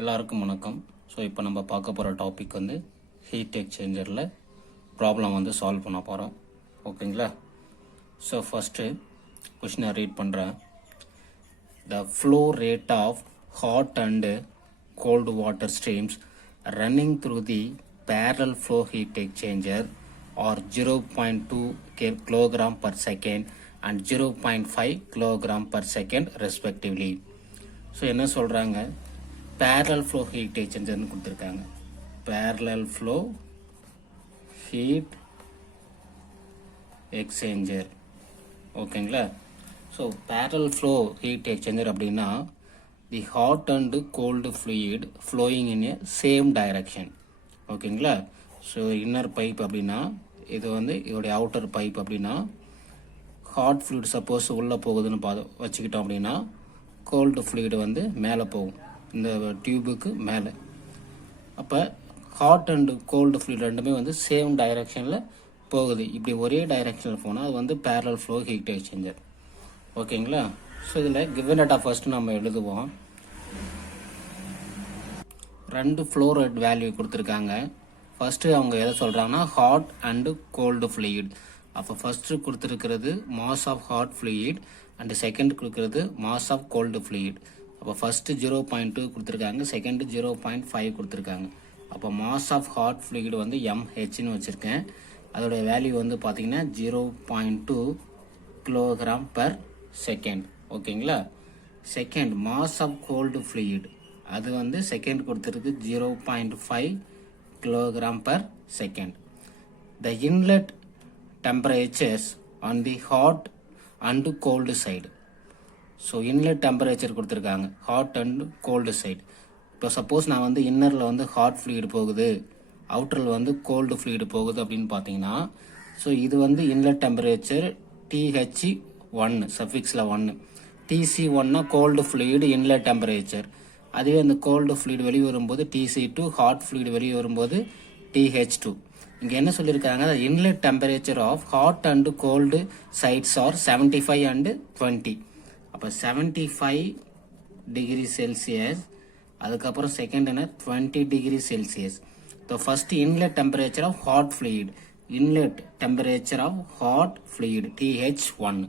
எல்லாருக்கும் வணக்கம். ஸோ இப்போ நம்ம பார்க்க போகிற டாபிக் வந்து ஹீட் எக்ஸ்சேஞ்சரில் ப்ராப்ளம் வந்து சால்வ் பண்ண போகிறோம். ஓகேங்களா? ஸோ ஃபஸ்ட்டு கொஷினை ரீட் பண்ணுறேன். The flow rate of hot and cold water streams running through the parallel flow heat exchanger are 0.2 kg per second and 0.5 kg per second respectively. So என்ன சொல்கிறாங்க, parallel flow heat exchanger கொடுத்துருக்காங்க. parallel flow heat exchanger. ஓகேங்களா? So parallel flow heat exchanger அப்படின்னா the hot and cold fluid flowing in a same direction. ஓகேங்களா? So inner pipe அப்படின்னா இது வந்து இதோடைய அவுட்டர் பைப் அப்படின்னா ஹாட் ஃப்ளூயிட் சப்போஸ் உள்ளே போகுதுன்னு வச்சுக்கிட்டோம் அப்படின்னா கோல்டு ஃப்ளூயிட் வந்து மேலே போகும், இந்த டியூபுக்கு மேலே. அப்போ ஹாட் அண்டு கோல்டு ஃப்ளூயிட் ரெண்டுமே வந்து சேம் டைரெக்ஷனில் போகுது. இப்படி ஒரே டைரெக்ஷனில் போனால் அது வந்து parallel flow heat exchanger. ஓகேங்களா? ஸோ இதில் கிவன் டேட்டா ஃபஸ்ட்டு நம்ம எழுதுவோம். ரெண்டு ஃப்ளோ ரேட் வேல்யூ கொடுத்துருக்காங்க. ஃபஸ்ட்டு அவங்க எதை சொல்கிறாங்கன்னா ஹாட் அண்டு கோல்டு ஃப்ளூயிட். அப்போ ஃபஸ்ட்டு கொடுத்துருக்கிறது mass of hot fluid and second கொடுக்குறது மாஸ் ஆஃப் கோல்டு ஃப்ளூயிட். அப்போ ஃபஸ்ட்டு 0.2 கொடுத்துருக்காங்க, செகண்டு 0.5 கொடுத்துருக்காங்க. அப்போ மாஸ் ஆஃப் ஹாட் ஃப்ளூயிட் வந்து MHன்னு வச்சுருக்கேன். அதோடைய வேல்யூ வந்து பார்த்தீங்கன்னா 0.2 கிலோகிராம் பர் செகண்ட். ஓகேங்களா? Second mass of cold fluid அது வந்து செகண்ட் கொடுத்துருக்கு 0.5 kilogram per second. The inlet temperatures on the hot and cold side. So inlet temperature கொடுத்துருக்காங்க ஹாட் அண்டு கோல்டு சைடு. இப்போ சப்போஸ் நான் வந்து இன்னரில் வந்து ஹாட் ஃப்ளூயிட் போகுது, அவுட்டரில் வந்து கோல்டு ஃப்ளூயிட் போகுது அப்படின்னு பார்த்தீங்கன்னா, ஸோ இது வந்து இன்லெட் டெம்பரேச்சர் TH1 சஃபிக்ஸில் 1, TC1னா கோல்டு ஃப்ளூயிட் இன்லெட் டெம்பரேச்சர். அதுவே அந்த கோல்டு ஃப்ளூயிட் வெளியே வரும்போது TC2, ஹாட் ஃப்ளூயிட் வெளியே வரும்போது TH2. இங்கே என்ன சொல்லியிருக்காங்க, inlet temperature of hot and cold sides are 75 and 20. அப்போ 75 டிகிரி செல்சியஸ், அதுக்கப்புறம் செகண்ட் என்ன 20 degree Celsius. So first inlet temperature of hot fluid, inlet temperature of hot fluid TH1.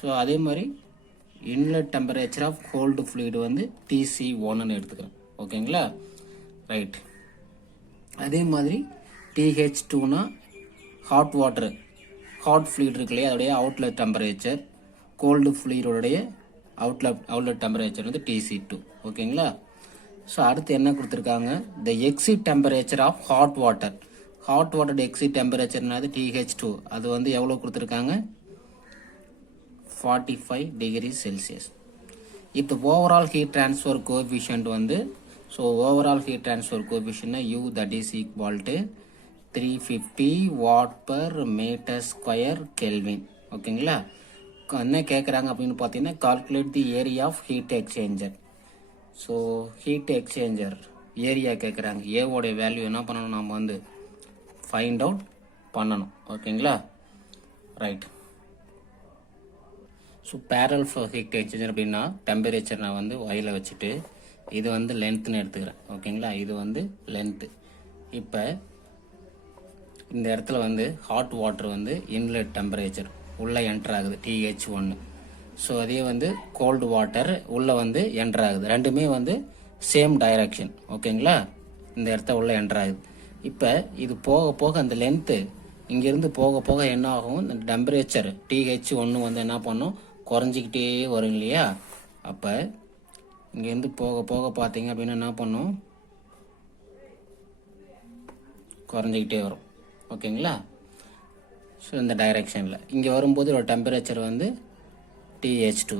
So அதே மாதிரி inlet temperature of cold fluid வந்து TC1ன்னு எடுத்துக்கிறேன். ஓகேங்களா? Right. அதே மாதிரி TH2னா ஹாட் வாட்டர், ஹாட் ஃப்ளூயிட் இருக்கு இல்லையா, அதோடைய அவுட்லெட் டெம்பரேச்சர். கோல்டு ஃப்ளூயிடோடைய அவுட்லெட் டெம்பரேச்சர் வந்து TC2. ஓகேங்களா? ஸோ அடுத்து என்ன கொடுத்துருக்காங்க, the exit temperature of hot water. Hot water exit டெம்பரேச்சர்னாது TH2, அது வந்து எவ்வளோ கொடுத்துருக்காங்க 45 டிகிரி செல்சியஸ். இப்போ ஓவரால் ஹீட் ட்ரான்ஸ்ஃபர் கோஎஃபிஷியன்ட் வந்து, ஸோ ஓவரால் ஹீட் ட்ரான்ஸ்ஃபர் கோஎஃபிஷியன்ட்னா U that is equal to 350 watt per metre square kelvin. ஓகேங்களா? என்ன கேட்குறாங்க அப்படின்னு பார்த்தீங்கன்னா calculate the area of heat exchanger. So heat exchanger area கேட்குறாங்க. ஏவோடைய வேல்யூ என்ன பண்ணணும், நம்ம வந்து ஃபைண்ட் அவுட் பண்ணணும். ஓகேங்களா? Right. So parallel flow heat exchanger அப்படின்னா டெம்பரேச்சர் நான் வந்து ஒயில வச்சுட்டு இது வந்து லென்த்துன்னு எடுத்துக்கிறேன். ஓகேங்களா? இது வந்து லென்த்து. இப்போ இந்த இடத்துல வந்து ஹாட் வாட்டர் வந்து இன்லெட் டெம்பரேச்சர் உள்ளே என்டர் ஆகுது TH1. ஸோ அதே வந்து கோல்டு வாட்டர் உள்ளே வந்து என்டர் ஆகுது. ரெண்டுமே வந்து சேம் டைரக்ஷன். ஓகேங்களா? இந்த இடத்த உள்ளே என்டர் ஆகுது. இப்போ இது போக போக அந்த லென்த்து இங்கேருந்து போக போக என்ன ஆகும், இந்த டெம்பரேச்சர் TH1 வந்து என்ன பண்ணும், குறைஞ்சிக்கிட்டே வரும் இல்லையா? அப்போ இங்கேருந்து போக போக பார்த்தீங்க அப்படின்னா என்ன பண்ணும், குறைஞ்சிக்கிட்டே வரும். ஓகேங்களா? ஸோ இந்த டைரெக்ஷனில் இங்கே வரும்போது ஒரு டெம்பரேச்சர் வந்து TH2.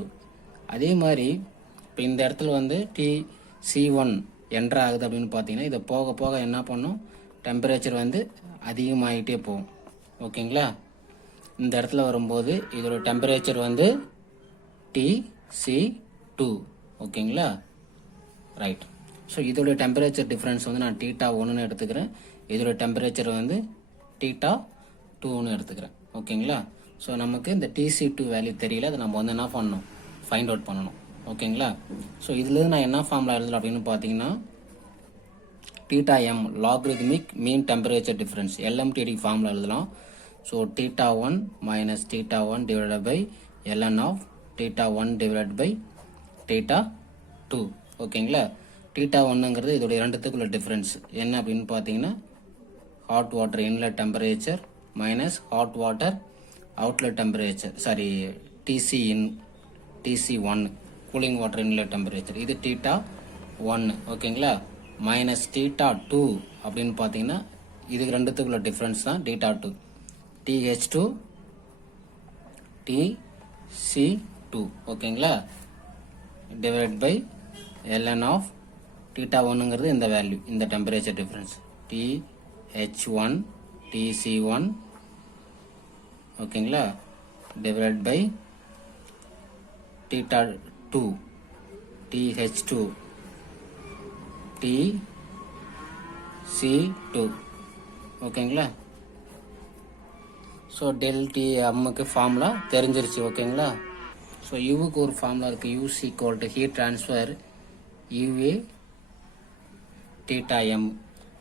அதே மாதிரி இப்போ இந்த இடத்துல வந்து TC1 என்டர் ஆகுது அப்படின்னு பார்த்தீங்கன்னா இதை போக போக என்ன பண்ணும், டெம்பரேச்சர் வந்து அதிகமாகிட்டே போகும். ஓகேங்களா? இந்த இடத்துல வரும்போது இதோட டெம்பரேச்சர் வந்து TC2. ஓகேங்களா? ரைட். ஸோ இதோட டெம்பரேச்சர் டிஃப்ரென்ஸ் வந்து நான் θ1ன்னு எடுத்துக்கிறேன், இதோட டெம்பரேச்சர் வந்து θ2ன்னு எடுத்துக்கிறேன். ஓகேங்களா? ஸோ நமக்கு இந்த TC2 வேல்யூ தெரியல, அதை நம்ம வந்து என்ன பண்ணணும், ஃபைண்ட் அவுட் பண்ணணும். ஓகேங்களா. ஸோ இதுலேருந்து நான் என்ன ஃபார்முலா எழுதலாம் அப்படின்னு பார்த்தீங்கன்னா theta m logarithmic mean temperature difference LMTD formula எழுதலாம். So θ1 minus θ1 divided by ln of θ1 divided by θ2. ஓகேங்களா. θ1ங்கிறது இதோட இரண்டுத்துக்குள்ள டிஃபரன்ஸ் என்ன அப்படின்னு பார்த்தீங்கன்னா hot water inlet temperature minus hot water outlet temperature TC1 cooling water inlet temperature இது θ1. ஓகேங்களா. மைனஸ் θ2 அப்படின்னு பார்த்தீங்கன்னா இதுக்கு ரெண்டுத்துக்குள்ள டிஃப்ரென்ஸ் தான் θ2 TH2 TC2. ஓகேங்களா. டிவைட் பை ln ஆஃப் θ1ங்கிறது இந்த வேல்யூ இந்த டெம்பரேச்சர் டிஃப்ரென்ஸ் TH1 TC1. ஓகேங்களா. Divide by θ2 TH2 TC2. ஓகேங்களா. ஸோ டெல் டிஎம்முக்கு ஃபார்முலா தெரிஞ்சிருச்சு. ஓகேங்களா. ஸோ யூவுக்கு ஒரு ஃபார்முலா இருக்குது use equal to heat transfer UA θm.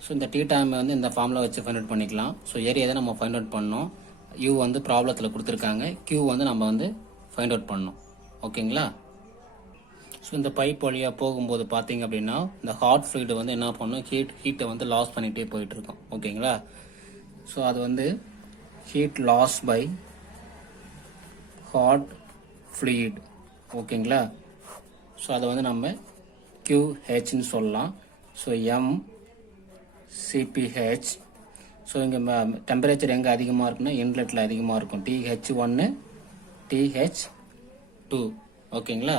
So இந்த θm வந்து இந்த ஃபார்முலா வச்சு ஃபைண்ட் அவுட் பண்ணிக்கலாம். ஸோ ஏரியா தான் நம்ம ஃபைண்ட் அவுட் பண்ணோம். யூ வந்து ப்ராப்ளத்தில் கொடுத்துருக்காங்க, கியூ வந்து நம்ம வந்து ஃபைண்ட் அவுட் பண்ணோம். ஓகேங்களா. ஸோ இந்த பைப் வழியாக போகும்போது பார்த்தீங்க அப்படின்னா இந்த ஹாட் ஃப்ளூயிட் வந்து என்ன பண்ணும் ஹீட்டை வந்து லாஸ் பண்ணிகிட்டே போயிட்டுருக்கோம். ஓகேங்களா. ஸோ அது வந்து heat loss by hot fluid. ஓகேங்களா. ஸோ அதை வந்து நம்ம QHன்னு சொல்லலாம். So MCPH. ஸோ இங்கே டெம்பரேச்சர் எங்கே அதிகமாக இருக்குன்னா இன்லெட்டில் அதிகமாக இருக்கும் TH1 TH2. ஓகேங்களா.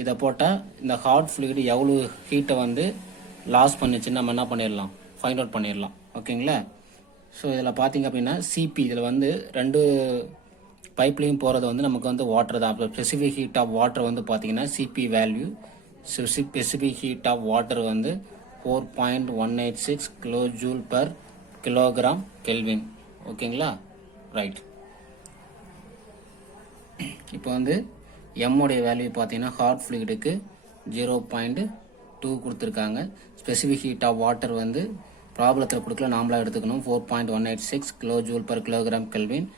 இதை போட்டால் இந்த ஹாட் ஃப்ளூயிட் எவ்வளோ ஹீட்டை வந்து லாஸ் பண்ணிச்சுன்னு நம்ம என்ன பண்ணிடலாம் ஃபைண்ட் அவுட் பண்ணிடலாம். ஓகேங்களா. ஸோ இதில் பார்த்தீங்க அப்படின்னா சிபி இதில் வந்து ரெண்டு பைப்லேயும் போகிறது வந்து நமக்கு வந்து வாட்டர் தான். அப்போ ஸ்பெசிஃபிக் ஹீட் ஆஃப் வாட்டர் வந்து பார்த்தீங்கன்னா CP value specific heat of water வந்து 4.186 kilo joule per kilogram kelvin. ஓகேங்களா. ரைட். இப்போ வந்து எம்முடைய வேல்யூ பார்த்தீங்கன்னா ஹாட் ஃப்ளூயிடுக்கு 0.2 கொடுத்துருக்காங்க. ஸ்பெசிஃபிக் ஹீட் ஆஃப் வாட்டர் வந்து ப்ராப்ளத்தில் கொடுக்கல, நாமளாக எடுத்துக்கணும் 4.186 kilo joule per kilogram kelvin.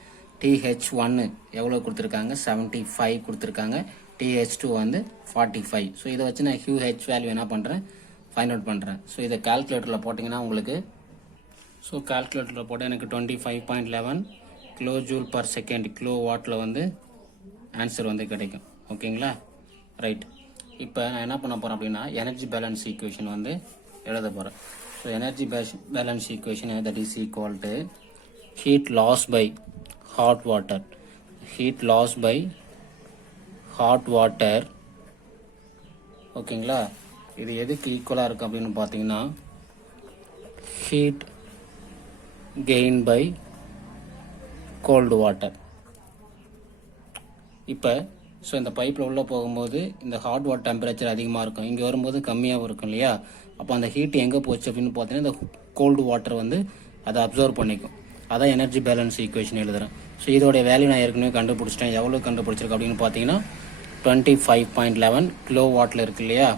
TH1 எவ்வளோ கொடுத்துருக்காங்க 75 கொடுத்துருக்காங்க. TH2 வந்து 45. ஸோ இதை வச்சு நான் QH வேல்யூ என்ன பண்ணுறேன் ஃபைண்ட் அவுட் பண்ணுறேன். ஸோ இதை கால்குலேட்டரில் போட்டிங்கன்னா உங்களுக்கு ஸோ கால்குலேட்டரில் போட்டால் எனக்கு 25.11 kilo joule per second kilo வாட்டில் வந்து ஆன்சர் வந்து கிடைக்கும். ஓகேங்களா. ரைட். இப்போ நான் என்ன பண்ண போகிறேன் அப்படின்னா எனர்ஜி பேலன்ஸ் ஈக்குவேஷன் வந்து எழுத போகிறேன். So energy balance equation that is equal to heat loss by hot water ஓகேங்களா. இது எதுக்கு ஈக்குவலாக இருக்குது அப்படின்னு பார்த்தீங்கன்னா heat gain by cold water. இப்போ ஸோ இந்த பைப்பில் உள்ளே போகும்போது இந்த ஹாட் வாட்டர் டெம்பரேச்சர் அதிகமாக இருக்கும், இங்கே வரும்போது கம்மியாகவும் இருக்கும் இல்லையா. அப்போ அந்த ஹீட் எங்கே போச்சு அப்படின்னு பார்த்தீங்கன்னா இந்த கோல்டு வாட்டர் வந்து அதை அப்சர்வ் பண்ணிக்கும். அதான் எனர்ஜி பேலன்ஸ் ஈக்குவேஷன் எழுதுகிறேன். ஸோ இதோடைய வேல்யூ நான் ஏற்கனவே கண்டுபிடிச்சிட்டேன். எவ்வளோ கண்டுபிடிச்சிருக்கேன் அப்படின்னு பார்த்தீங்கன்னா 25.11 கிலோ வாட்டில் இருக்கு இல்லையா.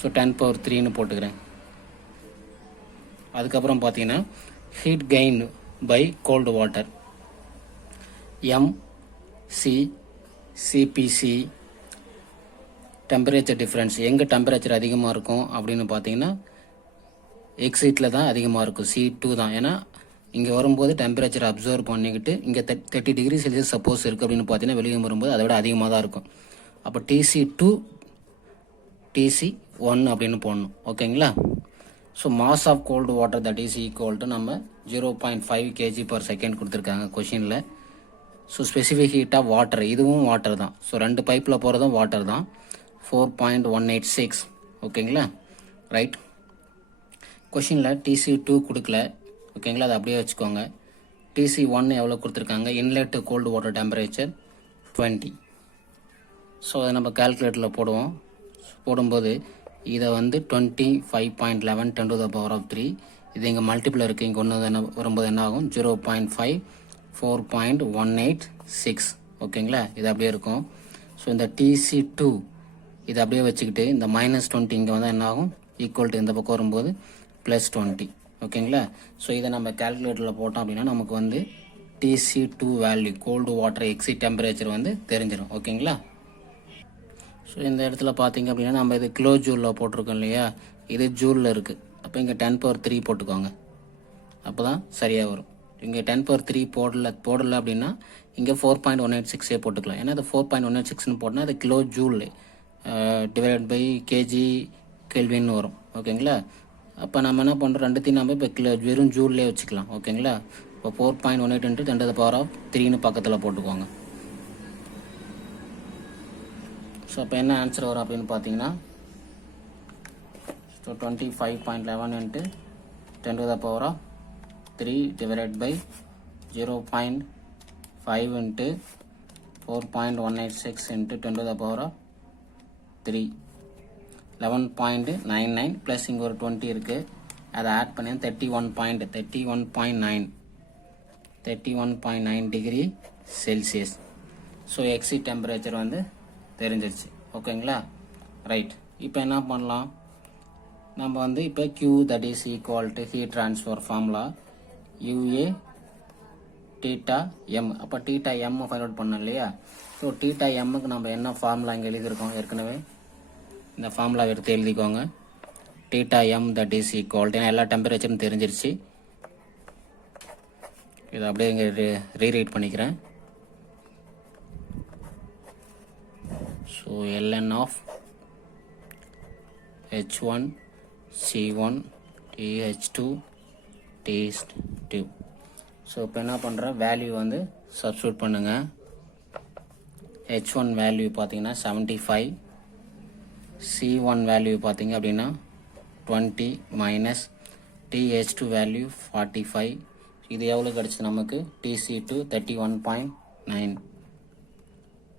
ஸோ 10⁻³ போட்டுக்கிறேன். அதுக்கப்புறம் பார்த்தீங்கன்னா heat gain by cold water MCPC temperature difference எங்கே டெம்பரேச்சர் அதிகமாக இருக்கும் அப்படின்னு பார்த்தீங்கன்னா எக்ஸிட்டில் தான் அதிகமாக இருக்கும், C2 தான். ஏன்னா இங்கே வரும்போது டெம்பரேச்சர் அப்சர்வ் பண்ணிக்கிட்டு இங்கே 30 டிகிரி செல்சியஸ் சப்போஸ் இருக்குது அப்படின்னு பார்த்தீங்கன்னா வெளியே வரும்போது அதை விட அதிகமாக தான் இருக்கும். அப்போ TC2 TC1 அப்படின்னு போடணும். ஓகேங்களா. So mass of cold water that is equal to நம்ம 0.5 kg/s கொடுத்துருக்காங்க கொஷினில். So specific heat of water இதுவும் வாட்டர் தான். ஸோ ரெண்டு பைப்பில் போகிறதும் வாட்டர் தான் 4.186. ஓகேங்களா. ரைட். கொஷினில் TC2 கொடுக்கல. ஓகேங்களா. அதை அப்படியே வச்சுக்கோங்க. TC1 எவ்வளோ கொடுத்துருக்காங்க inlet cold water temperature 20. So அதை நம்ம கால்குலேட்டரில் போடும்போது இதை வந்து 25.11 10⁻³ இது இங்கே மல்டிபிள் இருக்குது. இங்கே ஒன்று வரும்போது என்ன ஆகும் 0.5 4.186. ஓகேங்களா. இது அப்படியே இருக்கும். ஸோ இந்த TC2 இதை அப்படியே வச்சுக்கிட்டு இந்த -20 இங்கே வந்தால் என்ன ஆகும், ஈக்குவல் டு இந்த பக்கம் வரும்போது +20. ஓகேங்களா? ஸோ இதை நம்ம கேல்குலேட்டரில் போட்டோம் அப்படின்னா நமக்கு வந்து TC2 value, cold water exit temperature வந்து தெரிஞ்சிடும். ஓகேங்களா? ஸோ இந்த இடத்துல பார்த்தீங்க அப்படின்னா நம்ம இது கிலோ ஜூலில் போட்டிருக்கோம் இல்லையா, இது ஜூலில் இருக்குது. அப்போ இங்கே 10⁻³ போட்டுக்கோங்க, அப்போ தான் சரியாக வரும். இங்கே 10⁻³ போடல அப்படின்னா இங்கே 4.186 போட்டுக்கலாம். ஏன்னா அது 4.186ன்னு போட்டால் அது kilo joule divide by KG kelvin வரும். ஓகேங்களா? அப்போ நம்ம என்ன பண்ணுறோம், ரெண்டுத்தையும் நம்ம இப்போ வெறும் ஜூல்லே வச்சுக்கலாம். ஓகேங்களா? இப்போ 4.18 × 10⁻³ பக்கத்தில் போட்டுக்கோங்க. ஸோ அப்போ என்ன ஆன்சர் வரும் அப்படின்னு பார்த்தீங்கன்னா, ஸோ 25.11 × 10⁻³ divided by 0.5 × 4.186 × 10⁻³ 11.99 ப்ளஸ் இங்கே ஒரு 20 இருக்குது, அதை ஆட் பண்ணி 31.9 degree Celsius. So exit temperature வந்து தெரிஞ்சிருச்சு. ஓகேங்களா? ரைட். இப்போ என்ன பண்ணலாம், நம்ம வந்து இப்போ Q that is equal to heat transfer formula UA θm. அப்போ θm ஃபைண்ட் அவுட் பண்ணோம் இல்லையா? ஸோ θmக்கு நம்ம என்ன ஃபார்முலா இங்கே எழுதியிருக்கோம் ஏற்கனவே, இந்த ஃபார்முலா எடுத்து எழுதிக்கோங்க. θm that is equal to, எல்லா டெம்பரேச்சரும் தெரிஞ்சிருச்சு. இதை அப்படியே இங்கே ரீரைட் பண்ணிக்கிறேன். So ln of H1 C1 TH2 T2. So இப்போ என்ன பண்ணுறேன், வேல்யூ வந்து சப்ஸ்டியூட் பண்ணுங்கள். H1 வேல்யூ பார்த்தீங்கன்னா 75, C1 வேல்யூ பார்த்தீங்க அப்படின்னா 20 மைனஸ் TH2 வேல்யூ 45. இது எவ்வளோ கிடச்சிது நமக்கு, TC2 31.9.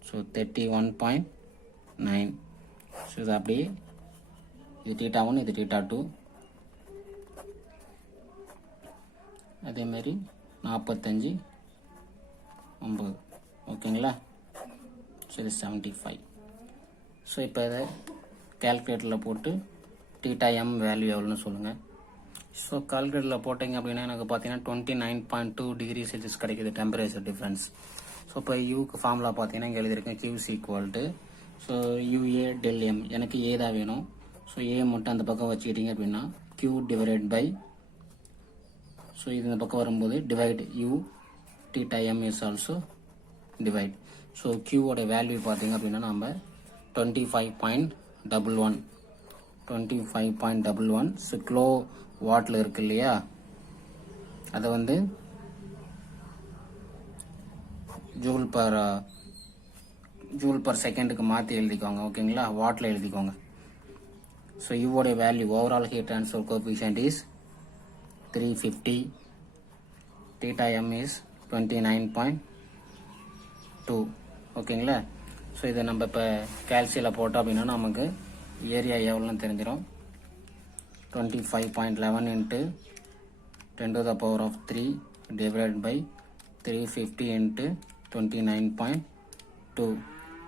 ஸோ 31.9. ஸோ இது அப்படியே, இது θ1 இது θ2, அதேமாரி 45.9. ஓகேங்களா? ஸோ இது 75. ஸோ இப்போ இதை கேல்குலேட்டரில் போட்டு θm வேல்யூ எவ்வளோன்னு சொல்லுங்கள். ஸோ கால்குலேட்டரில் போட்டிங்க அப்படின்னா எனக்கு பார்த்தீங்கன்னா 29.2 டிகிரி செல்சியஸ் கிடைக்குது டெம்பரேச்சர் டிஃப்ரென்ஸ். ஸோ இப்போ யூக்கு ஃபார்முலா பார்த்தீங்கன்னா இங்கே எழுதியிருக்கேன் Q equal to, so UA ΔM, எனக்கு ஏ தான் வேணும். ஸோ ஏ மட்டும் அந்த பக்கம் வச்சுக்கிட்டீங்க அப்படின்னா Q டிவைடட் பை, ஸோ இது இந்த பக்கம் வரும்போது divide U θm is also divide. So Qவோட வேல்யூ பார்த்தீங்க அப்படின்னா நம்ம 25.11. ஸோ கிலோ வாட்டில் இருக்கு இல்லையா, அதை வந்து ஜூல் பர் செகண்டுக்கு மாற்றி எழுதிக்கோங்க. ஓகேங்களா? வாட்டில் எழுதிக்கோங்க. ஸோ யூவோடைய value, overall heat transfer coefficient is 350, θm is 29.2. ஓகேங்களா? ஸோ இதை நம்ம இப்போ கேல்சியில் போட்டோம் அப்படின்னா நமக்கு ஏரியா எவ்வளோன்னு தெரிஞ்சிடும். 25.11 × 10⁻³ divided by 350 × 29.2,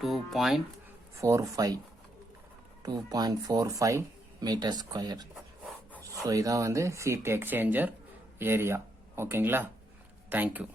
2.45 metre square. So இதான் வந்து ஹீட் எக்ஸ்சேஞ்சர் ஏரியா. ஓகேங்களா? தேங்க்யூ.